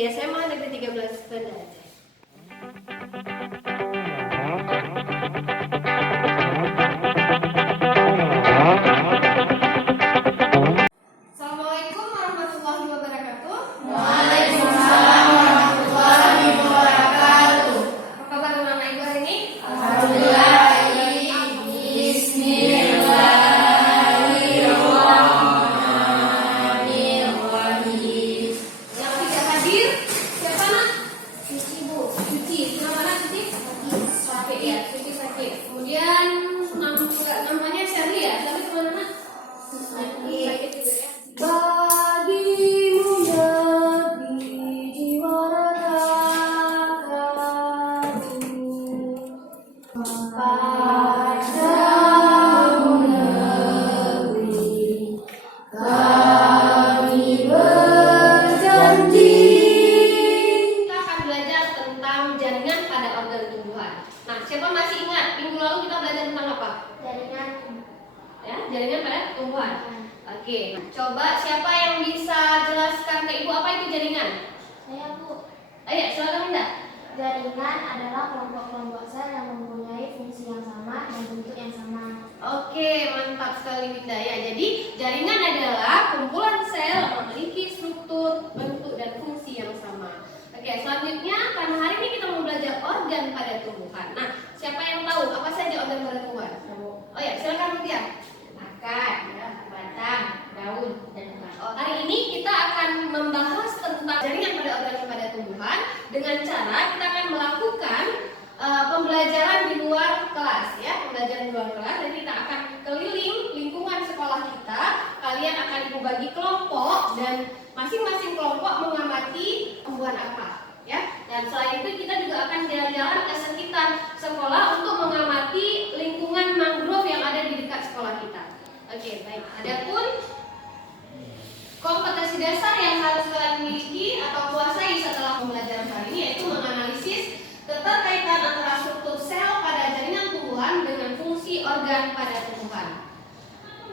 di SMA Negeri 13 Banda Aceh. Assalamualaikum warahmatullahi wabarakatuh. Waalaikumsalam warahmatullahi wabarakatuh. Apa kabar anak-anak ibu hari ini? Alhamdulillah. Bismillahirrahmanirrahim. Yang tidak hadir siapa nak? Cuci bu. Cuci. Kenapa nak cuci? Sakit ya, cuci sakit. Kemudian namanya Sherly ya. Sherly kemana nak? Sakit juga ya. Bagimu Nabi jiwa ragaku, padamu Nabi kami berjanji. Kita akan belajar tentang jaringan pada organ tumbuhan. Nah, siapa masih ingat minggu lalu kita belajar tentang apa? Jaringan. Ya, jaringan pada tumbuhan. Oke, coba siapa yang bisa jelaskan ke ibu apa itu jaringan? Saya bu. Ayo, silakan Winda. Jaringan adalah kelompok-kelompok sel yang mempunyai fungsi yang sama dan bentuk yang sama. Oke, mantap sekali Winda ya. Jadi, jaringan adalah kumpulan sel yang memiliki struktur, bentuk, dan fungsi yang sama. Oke, selanjutnya karena hari ini kita mau belajar organ pada tumbuhan. Nah, siapa yang tahu apa saja organ pada tumbuhan? Oh ya, silakan Mutia. Akar, ya, batang, daun, dan buah. Oh, hari ini kita akan membahas tentang jaringan pada organ pada tumbuhan dengan cara kita akan melakukan pembelajaran di luar kelas ya, pembelajaran di luar kelas. Jadi kita akan keliling lingkungan sekolah kita. Kalian akan ibu bagi kelompok dan masing-masing kelompok mengamati tumbuhan apa ya. Dan selain itu kita juga akan jalan-jalan ke sekitar sekolah untuk mengamati lingkungan mangrove yang ada di dekat sekolah kita. Oke, baik. Adapun kompetensi dasar yang harus kalian miliki atau kuasai setelah pembelajaran hari ini yaitu menganalisis keterkaitan antara struktur sel pada jaringan tumbuhan dengan fungsi organ pada tumbuhan.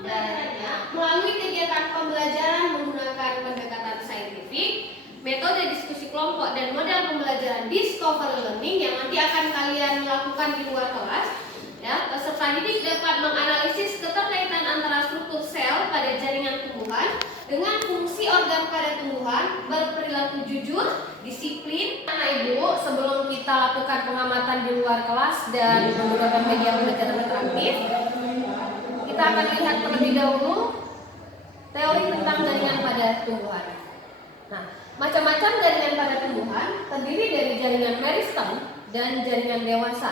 Dan melalui kegiatan pembelajaran menggunakan pendekatan saintifik, metode diskusi kelompok dan model pembelajaran discovery learning yang nanti akan kalian lakukan di luar kelas, ya, peserta didik dapat menganalisis keterkaitan antara struktur sel pada jaringan tumbuhan dengan fungsi organ pada tumbuhan, berperilaku jujur, disiplin. Anak ibu, sebelum kita lakukan pengamatan di luar kelas dan menggunakan media pembelajaran interaktif, kita akan lihat terlebih dahulu teori tentang jaringan pada tumbuhan. Nah, macam-macam jaringan pada tumbuhan terdiri dari jaringan meristem dan jaringan dewasa.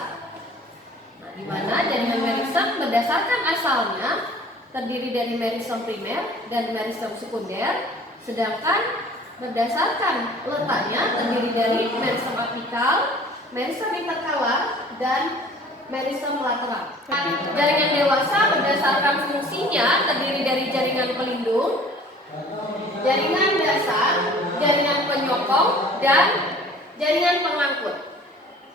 Nah, di mana jaringan meristem berdasarkan asalnya terdiri dari meristem primer dan meristem sekunder, sedangkan berdasarkan letaknya terdiri dari meristem apikal, meristem interkalar, dan meristem lateral. Jaringan dewasa berdasarkan fungsinya terdiri dari jaringan pelindung, jaringan dasar, jaringan penyokong, dan jaringan pengangkut.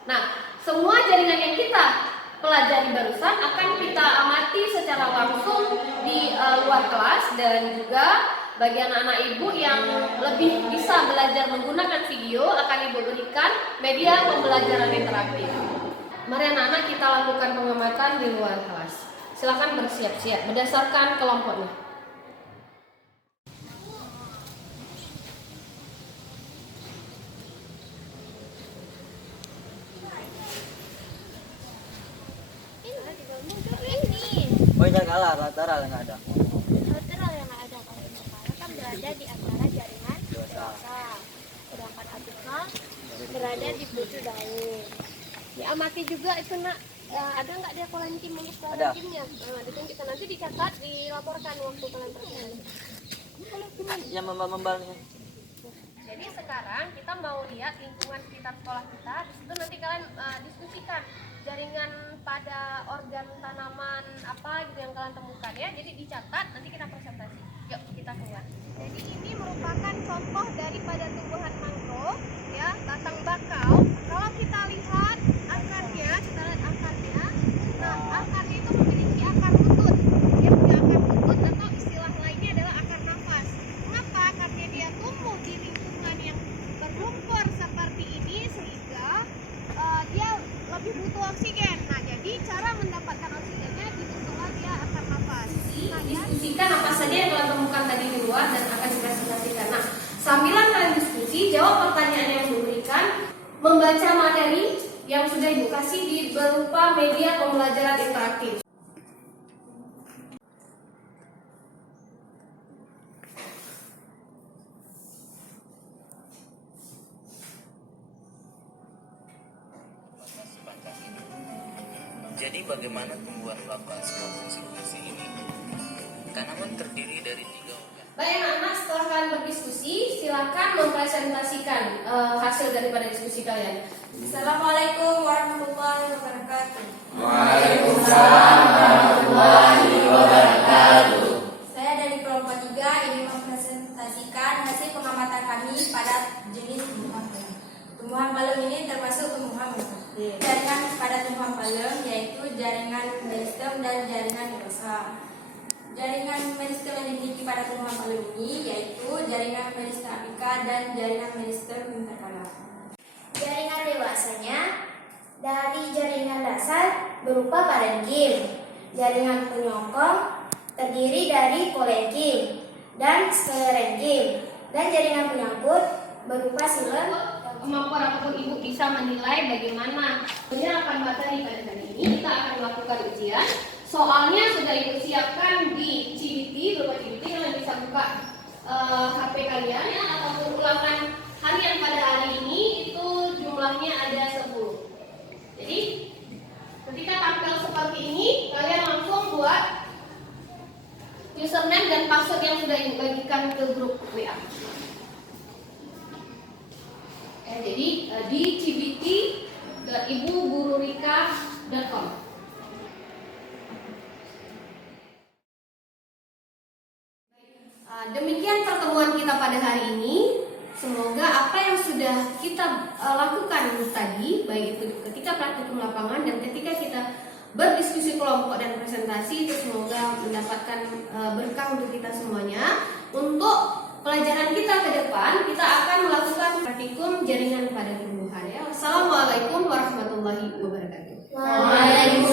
Nah, semua jaringan yang kita pelajari barusan akan kita amati secara langsung di luar kelas, dan juga bagi anak-anak ibu yang lebih bisa belajar menggunakan video akan ibu berikan media pembelajaran interaktif. Mari anak-anak kita lakukan pengamatan di luar kelas. Silakan bersiap-siap berdasarkan kelompoknya. Oh ini kalah, lateral nggak ada. Lateral yang ada kalau interkalar kan berada di antara jaringan dewasa, sedangkan apikal berada di butir daun. Diamati juga itu nak, ada nggak dia kolenkim untuk kolenkimnya? Ditunjukkan nanti dicatat, dilaporkan waktu kalian presentasi. Yang membal nih. Jadi sekarang kita mau lihat lingkungan sekitar sekolah kita. Di situ nanti kalian diskusikan jaringan pada organ tanaman apa gitu yang kalian temukan ya. Jadi dicatat, nanti kita presentasi. Yuk kita keluar. Jadi ini merupakan contoh daripada tumbuhan mangrove ya, batang bakau. Kalau kita lihat akarnya, kita lihat akarnya. Nah, akarnya itu memiliki akar butut. Dia punya akar butut atau istilah lainnya adalah akar nafas. Mengapa? Karena dia tumbuh di lingkungan yang berlumpur mendiskusikan apa saja yang kalian temukan tadi di luar dan akan dipresentasikan. Nah, sambilan kalian diskusi, jawab pertanyaan yang diberikan, membaca materi yang sudah Ibu kasih di berupa media pembelajaran interaktif. Jadi bagaimana tumbuhan melakukan sebuah fungsi-fungsi ini? Tanaman terdiri dari 3 organ. Baik anak-anak, setelah kalian berdiskusi, silakan mempresentasikan hasil daripada diskusi kalian. Assalamualaikum warahmatullahi wabarakatuh. Waalaikumsalam warahmatullahi wabarakatuh. Saya dari kelompok 3 ingin mempresentasikan hasil pengamatan kami pada jenis tumbuhan palem. Tumbuhan palem ini termasuk tumbuhan monstera. Jaringan pada tumbuhan palem yaitu jaringan meristem dan jaringan dewasa. Jaringan meristem yang dimiliki pada tumbuhan palem ini yaitu jaringan meristem apika dan jaringan meristem interkalar. Jaringan dewasanya dari jaringan dasar berupa parenkim. Jaringan penyokong terdiri dari kolenkim dan sklerenkim, dan jaringan penyangkut berupa silen. Kemampuan apapun Ibu bisa menilai bagaimana penyerapan materi pada hari ini. Kita akan melakukan ujian. Soalnya sudah Ibu siapkan di CBT, berupa CBT. Kalian bisa buka HP kalian ya, ataupun ulangan harian pada hari ini itu jumlahnya ada 10. Jadi ketika tampil seperti ini, kalian langsung buat username dan password yang sudah Ibu bagikan ke grup WA. Jadi di cbt.ibugururika.com. Demikian pertemuan kita pada hari ini. Semoga apa yang sudah kita lakukan tadi, baik itu ketika praktikum lapangan dan ketika kita berdiskusi kelompok dan presentasi, itu semoga mendapatkan berkah untuk kita semuanya. Untuk pelajaran kita ke depan, kita akan melakukan praktikum jaringan pada tumbuhan ya. Wassalamualaikum warahmatullahi wabarakatuh. Waalaikumsalam.